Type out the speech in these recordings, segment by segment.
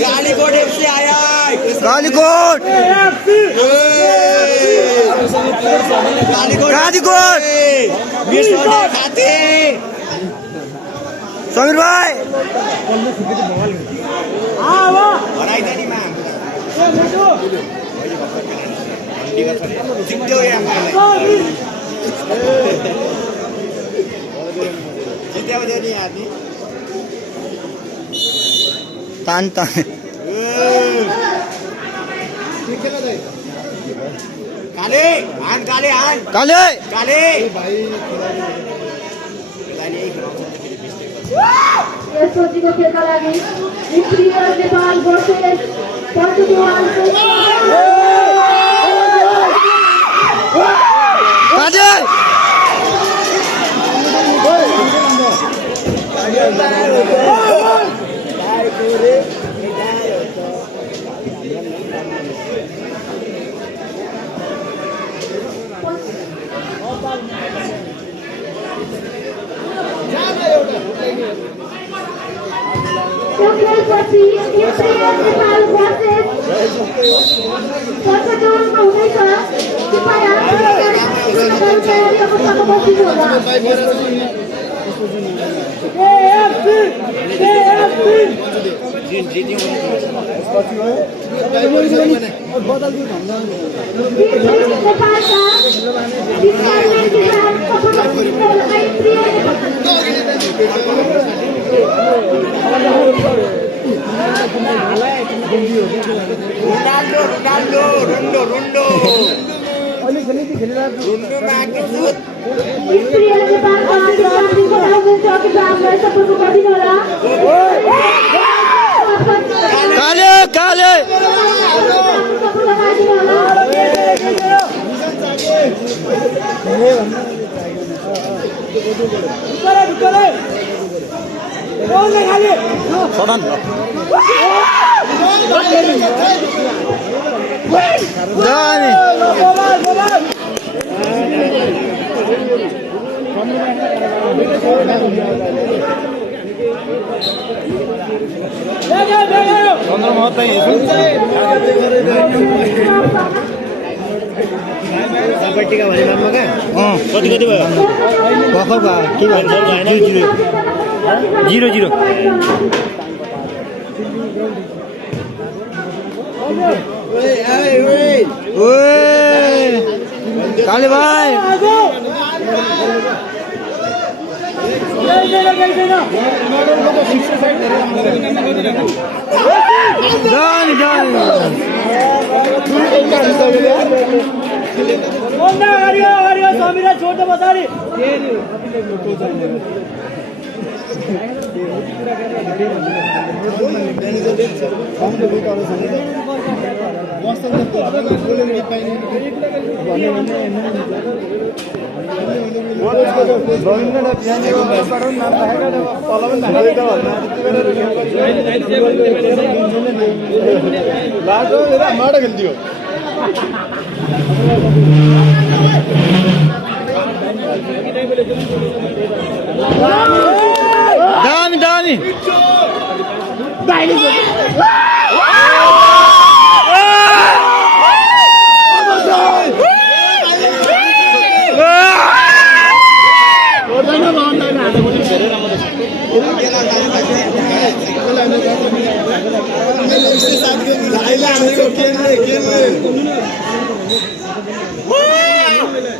गालीकोट FC आया गालीकोट गालीकोट खाते समीर भाई तान तान काले आन काले आन काले काले यसको खेलका लागि निष्क्रिय नेपाल भर्सेस पर्तुगाल काले खेलपछि नेपाल भर्सेस पर्तुगालमा हुँदैछ कृपया तयारी अवस्थामा बसिनु होला रोनाल्डो रोनाल्डो रोंडो रोंडो रोंडो मैग्निट्यूड काले काले सडन दानी कबड्डीका भने नाममा क्या कति कति भयो भर्खर के भन्छ 0-0 काले भाइ समीरा छोड़ दो बता रही दामी दामी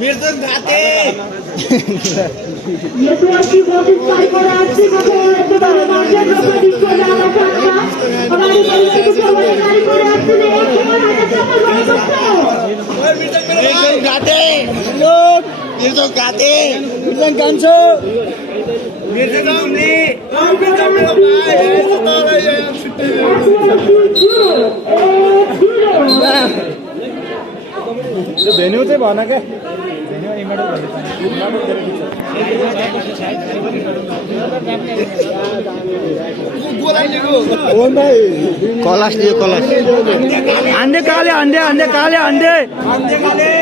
मिर्जन घाटे यसवर्षी कोशिश गरेको राज्यको खेलको माध्यम प्रतिस्पर्धा गर्न सक्छ अगाडि बढिरहेको छ भने कार्यको राज्यले एक सफल भएको छ मिर्जन घाटे मिर्जन घाटे मिर्जन कान्छो मिर्जन आउने भेन्यू चाहिँ भन क्या कलास दियो कलास अंडे काले अंडे अंडे काले अंडे अंडे काले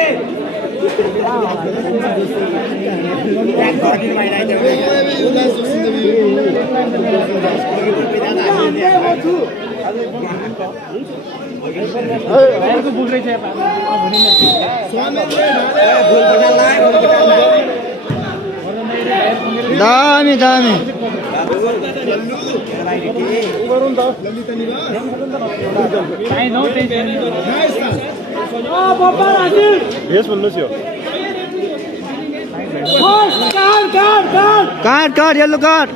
दामी दामी बेस बोल्नुहोस् यो card card yellow card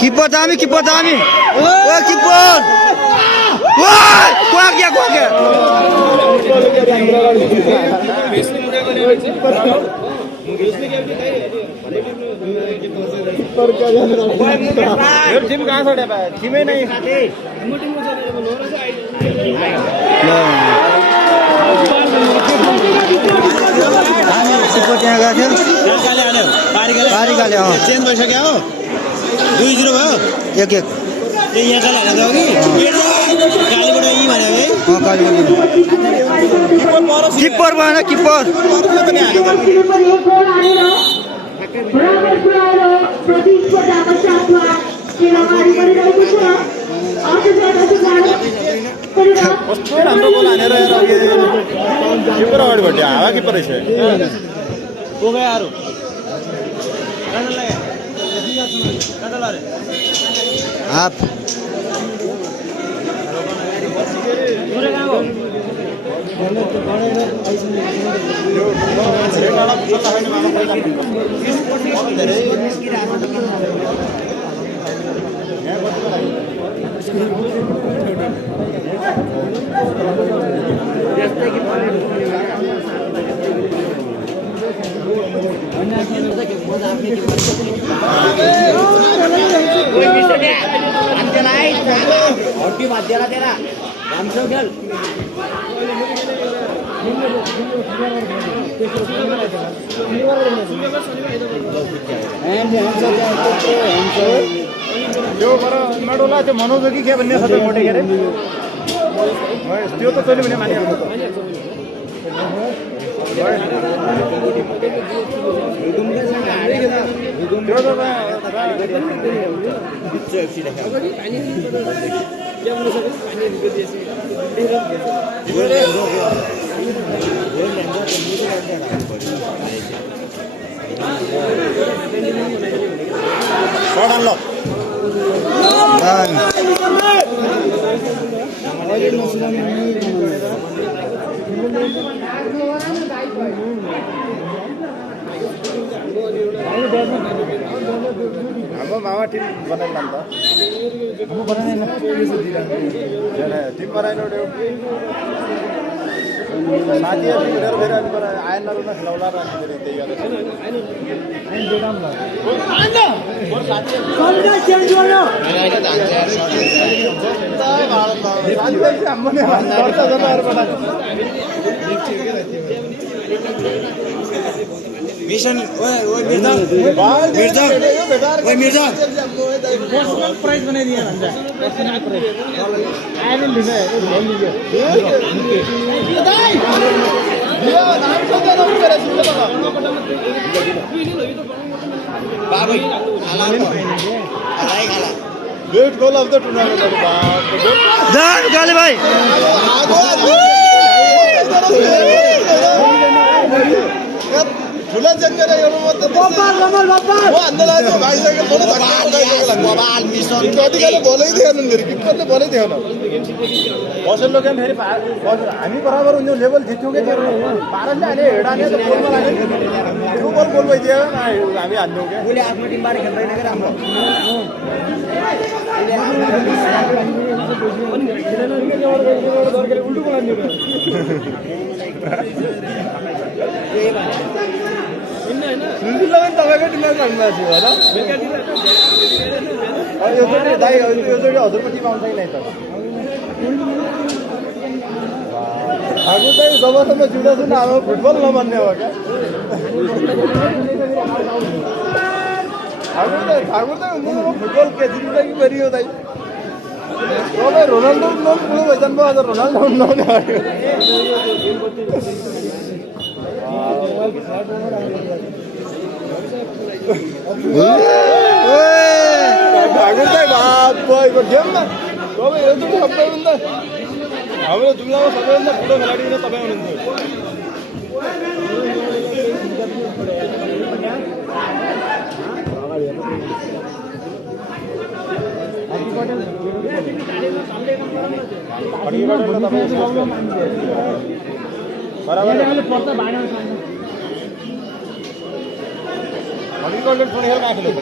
keeper दामी कीपर दामी ओ कीपर कुआ गया टीम कहाँ छोड़े टीम ही नहीं कीपर त्यहाँ गएको थियो पारी गाले चेन्ज भइसक्यो हो 2-0 भयो 1-1 यहाँ चला हाल्दा हो कि कालीबाट यी भन्यो है कीपर भएन कीपर कस्तो राम्रो गोल हानेर किपर अगाडि बढ्यो हावा किपर रहेछ हाफ हड्डी भाँचिएला तेरा राम्रो खेल त्यो नडोला त्यो मनोज कि के भन्ने सबै मोटे के अरे त्यो त तैँले भने मानिहाल्नु हाम्रो मामा टिम बनाइल त टिम बनाइल साथीहरू फेरि आएन खेलाउला र त्यही मिशन ओए मिर्जा ओए मिर्जा पर्सनल प्राइज बनाइदिए भन्छ पर्सनल प्राइज आएन लिन्छ यो नाम सोध्दा नगरे सुन्नु त बाबु खाला बेट गोल अफ द टुर्नामेन्ट जान काले भाइ ठुला चेक गरेर एउटा मात्र पसलले क्या फेरि हामी बराबर हुन्छ लेभल जित्थ्यौँ क्या त्यो पारले अहिले हेडाने त गोलमा लाग्यो त्यो गोल भइदियो हामी हान्थ्यौँ क्या उसले आफ्नो टिमबाट खेल्दैन क्या राम्रो तपाईँको टिममा जानुभएको थियो होला दाइ योचोटि हजुरको टिम आउँछ कि नै त हाम्रो चाहिँ जबसम्म जिउँदैछु न अब फुटबल नभन्ने हो क्या ठाकुर चाहिँ हुन्छ म फुटबल के जित्छ कि फेरि यो दाइ तपाईँ रोनाल्डो ठुलो भइजानु भयो अझ रोनाल्डो नहुने ठाकुर चाहिँ भात भएको गेममा तपाईँ यो चाहिँ सबैभन्दा हाम्रो जुम्लामा सबैभन्दा ठुलो खेलाडी चाहिँ तपाईँ हुनुहुन्थ्यो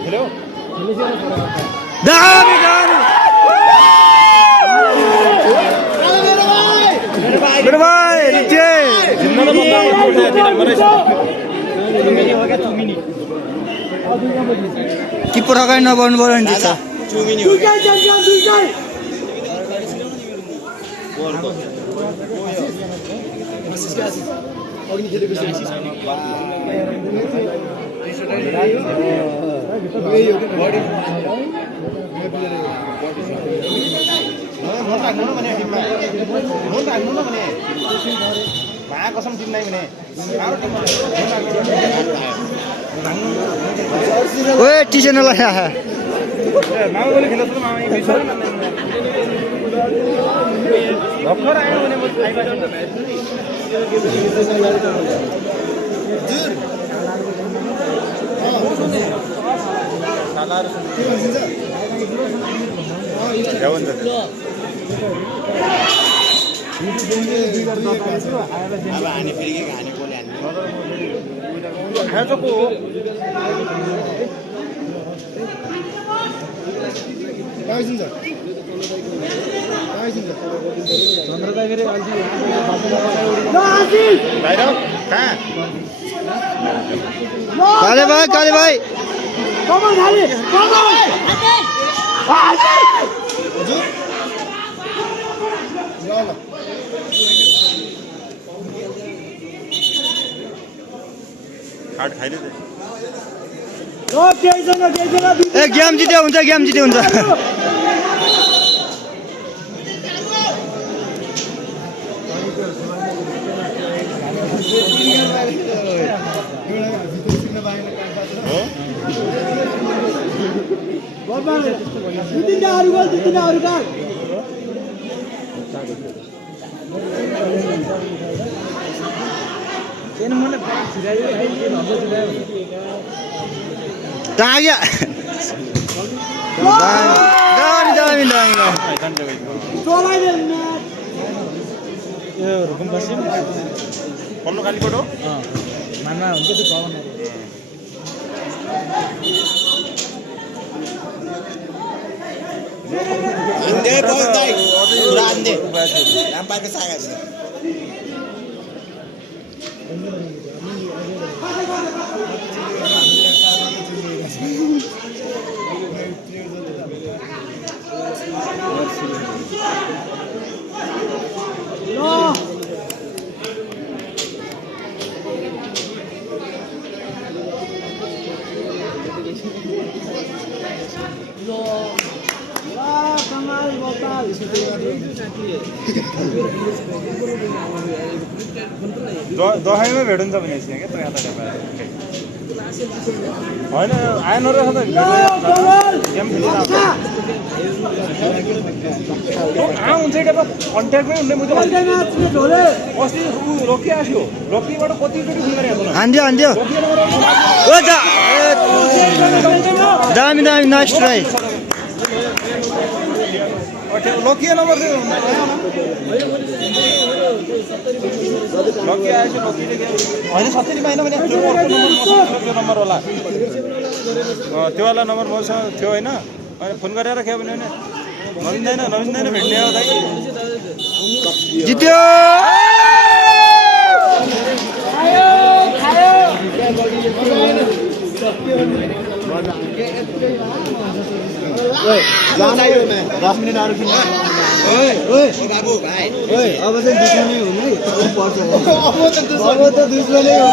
खेल्यो मेरो भाइ किपर अगाडि नबर्नु पर्यो नि त कसम टिम नै भने ओए टिसन लगाया मामा बोले खेल मामा भर्खर आयो भने म अब हाने फेरि के हाने बोले हाने को काले भाइ कार्ड खाइले ए गेम जित्यो हुन्छ Tanya. Dami. Kalau kali kodo? Mana untuk di bawah nanti. Ande boy dai. Udah ande. Nampak ke saya sih. दहाईमा भेटुन्छ भने क्या त यहाँ त होइन आएन रहेछ त गेम खेलिरहेको हुन्छ क्या त कन्ट्याक्टमै हुने मैले अस्ति रोकिया थियो रोकीबाट कतिचोटि खुल्न हेर्नु हान्दियो हान्दियो ओ दामी दामी nice try lochia number lochia आएछ लोकीले होइन 70 पाइन भने अर्को नम्बर होला त्यो वाला नम्बर मसँग थियो होइन अनि फोन गरेर के भने नमिन्दैन भेट्ने हो दाइ जित्यो जान आयो 10 मिनट अरु किन ओए बाबु भाइ अब चाहिँ दुश्मनै हो नि पर्छ अब त दुश्मनै हो